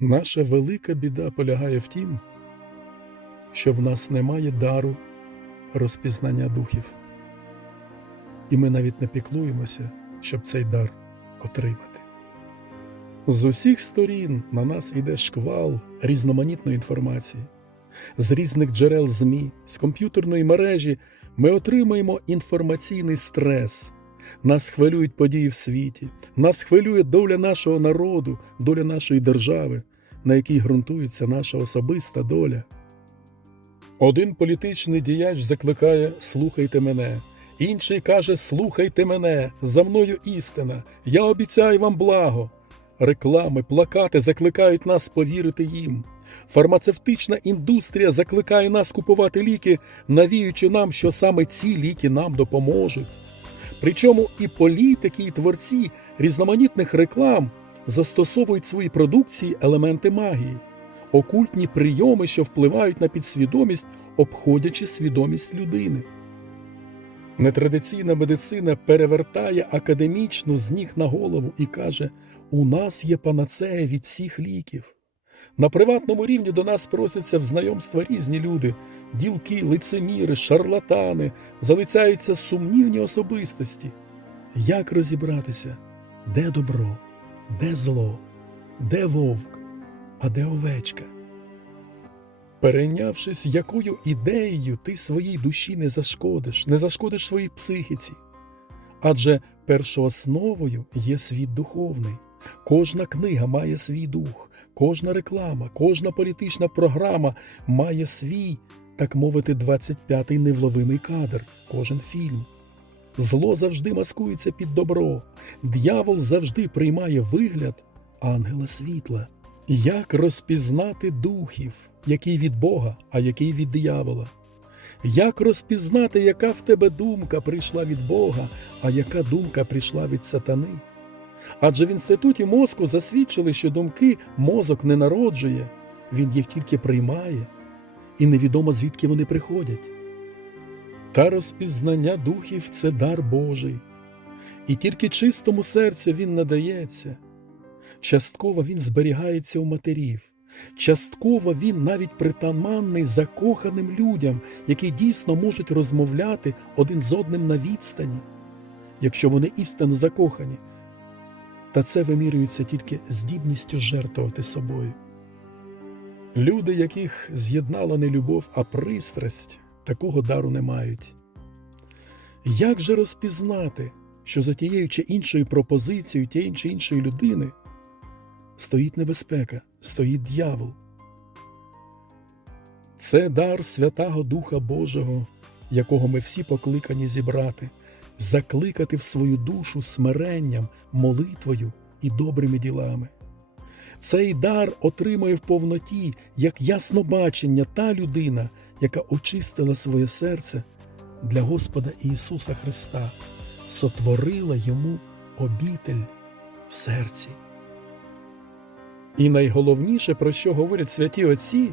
Наша велика біда полягає в тім, що в нас немає дару розпізнання духів. І ми навіть не піклуємося, щоб цей дар отримати. З усіх сторін на нас йде шквал різноманітної інформації. З різних джерел ЗМІ, з комп'ютерної мережі ми отримаємо інформаційний стрес. Нас хвилюють події в світі, нас хвилює доля нашого народу, доля нашої держави, на якій ґрунтується наша особиста доля. Один політичний діяч закликає Слухайте мене, інший каже Слухайте мене, за мною істина, я обіцяю вам благо. Реклами, плакати закликають нас повірити їм. Фармацевтична індустрія закликає нас купувати ліки, навіючи нам, що саме ці ліки нам допоможуть. Причому і політики, і творці різноманітних реклам застосовують в своїй продукції елементи магії, окультні прийоми, що впливають на підсвідомість, обходячи свідомість людини. Нетрадиційна медицина перевертає академічну з ніг на голову і каже: у нас є панацея від всіх ліків. На приватному рівні до нас просяться в знайомства різні люди, ділки, лицеміри, шарлатани, залицяються сумнівні особистості. Як розібратися, де добро, де зло, де вовк, а де овечка? Перейнявшись якою ідеєю, ти своїй душі не зашкодиш, не зашкодиш своїй психіці. Адже першоосновою є світ духовний. Кожна книга має свій дух, кожна реклама, кожна політична програма має свій, так мовити, 25-й невловимий кадр, кожен фільм. Зло завжди маскується під добро, д'явол завжди приймає вигляд ангела світла. Як розпізнати духів, який від Бога, а який від диявола? Як розпізнати, яка в тебе думка прийшла від Бога, а яка думка прийшла від сатани? Адже в інституті мозку засвідчили, що думки мозок не народжує, він їх тільки приймає, і невідомо звідки вони приходять. Та розпізнання духів це дар Божий, і тільки чистому серцю він надається. Частково він зберігається у матерів, частково він навіть притаманний закоханим людям, які дійсно можуть розмовляти один з одним на відстані, якщо вони істинно закохані. Та це вимірюється тільки здібністю жертвувати собою. Люди, яких з'єднала не любов, а пристрасть, такого дару не мають. Як же розпізнати, що за тією чи іншою пропозицією тієї чи іншої людини стоїть небезпека, стоїть дьявол? Це дар Святого Духа Божого, якого ми всі покликані зібрати, закликати в свою душу смиренням, молитвою і добрими ділами. Цей дар отримує в повноті як яснобачення та людина, яка очистила своє серце для Господа Ісуса Христа, сотворила йому обітель в серці. І найголовніше, про що говорять святі Отці,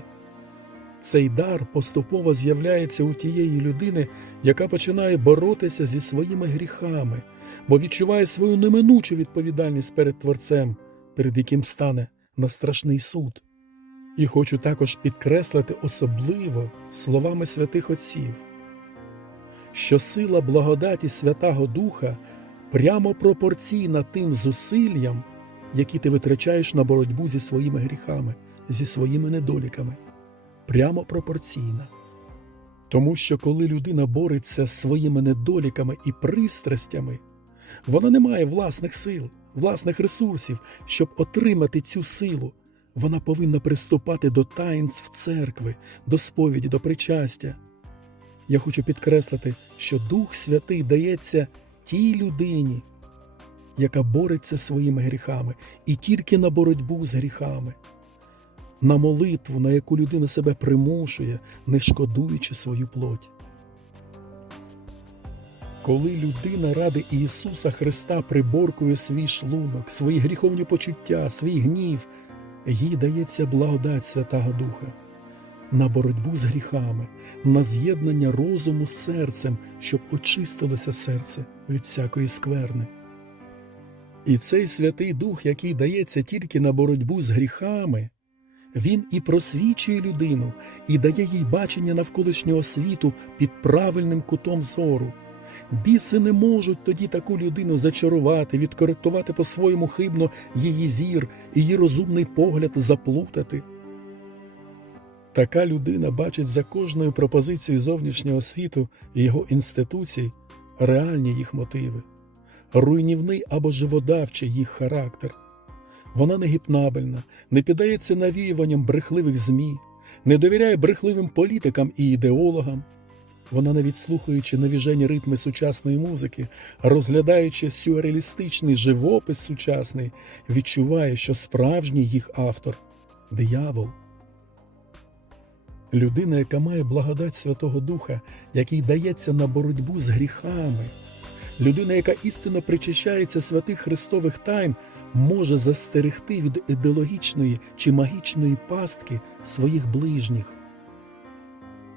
цей дар поступово з'являється у тієї людини, яка починає боротися зі своїми гріхами, бо відчуває свою неминучу відповідальність перед Творцем, перед яким стане на страшний суд. І хочу також підкреслити особливо словами святих Отців, що сила благодаті Святого Духа прямо пропорційна тим зусиллям, які ти витрачаєш на боротьбу зі своїми гріхами, зі своїми недоліками прямо пропорційна. Тому що коли людина бореться з своїми недоліками і пристрастями, вона не має власних сил, власних ресурсів, щоб отримати цю силу. Вона повинна приступати до таїнств церкви, до сповіді, до причастя. Я хочу підкреслити, що Дух Святий дається тій людині, яка бореться своїми гріхами, і тільки на боротьбу з гріхами на молитву, на яку людина себе примушує, не шкодуючи свою плоть. Коли людина ради Ісуса Христа приборкує свій шлунок, свої гріховні почуття, свій гнів, їй дається благодать Святого Духа на боротьбу з гріхами, на з'єднання розуму з серцем, щоб очистилося серце від всякої скверни. І цей Святий Дух, який дається тільки на боротьбу з гріхами, він і просвічує людину, і дає їй бачення навколишнього світу під правильним кутом зору. Біси не можуть тоді таку людину зачарувати, відкоректувати по-своєму хибно її зір, її розумний погляд заплутати. Така людина бачить за кожною пропозицією зовнішнього світу і його інституцій реальні їх мотиви, руйнівний або живодавчий їх характер. Вона не гіпнабельна, не піддається навіюванням брехливих ЗМІ, не довіряє брехливим політикам і ідеологам. Вона, навіть слухаючи навіжені ритми сучасної музики, розглядаючи сюрреалістичний живопис сучасний, відчуває, що справжній їх автор диявол. Людина, яка має благодать Святого Духа, який дається на боротьбу з гріхами, людина, яка істинно причащається святих Христових тайн, може застерегти від ідеологічної чи магічної пастки своїх ближніх.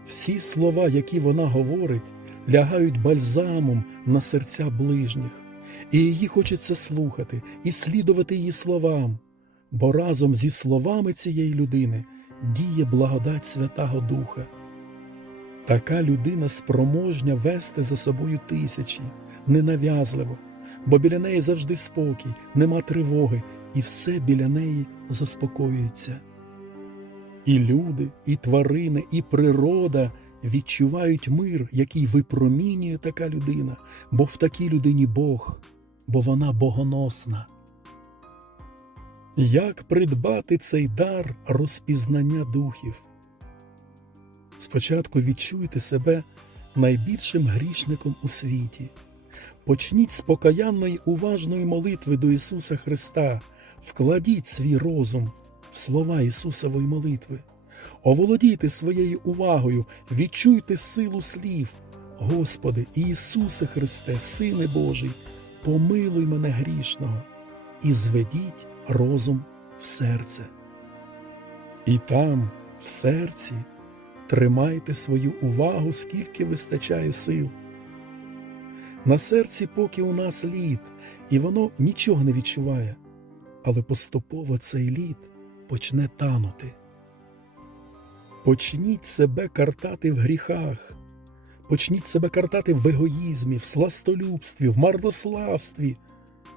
Всі слова, які вона говорить, лягають бальзамом на серця ближніх, і її хочеться слухати і слідувати її словам, бо разом зі словами цієї людини діє благодать Святого Духа. Така людина спроможня вести за собою тисячі, ненав'язливо, бо біля неї завжди спокій, нема тривоги, і все біля неї заспокоюється. І люди, і тварини, і природа відчувають мир, який випромінює така людина, бо в такій людині Бог, бо вона богоносна. Як придбати цей дар розпізнання духів? Спочатку відчуйте себе найбільшим грішником у світі. Почніть з покаянної уважної молитви до Ісуса Христа, вкладіть свій розум в слова Ісусової молитви. Оволодійте своєю увагою, відчуйте силу слів. Господи, Ісусе Христе, Сине Божий, помилуй мене грішного і зведіть розум в серце. І там, в серці, тримайте свою увагу, скільки вистачає сил. На серці поки у нас лід, і воно нічого не відчуває, але поступово цей лід почне танути. Почніть себе картати в гріхах, почніть себе картати в егоїзмі, в сластолюбстві, в марнославстві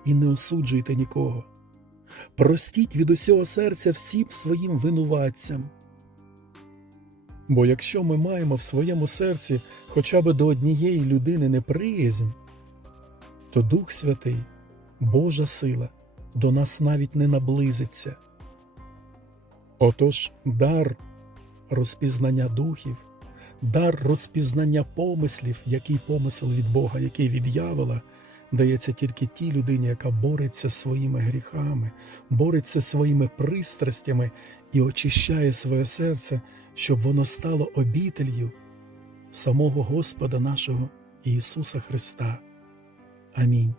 і не осуджуйте нікого. Простіть від усього серця всім своїм винуватцям. Бо якщо ми маємо в своєму серці хоча б до однієї людини неприязнь, то Дух Святий, Божа сила, до нас навіть не наблизиться. Отож дар розпізнання духів, дар розпізнання помислів, який помисел від Бога, який від дьявола, дається тільки тій людині, яка бореться своїми гріхами, бореться своїми пристрастями і очищає своє серце, щоб воно стало обітелью самого Господа нашого Ісуса Христа. Амінь.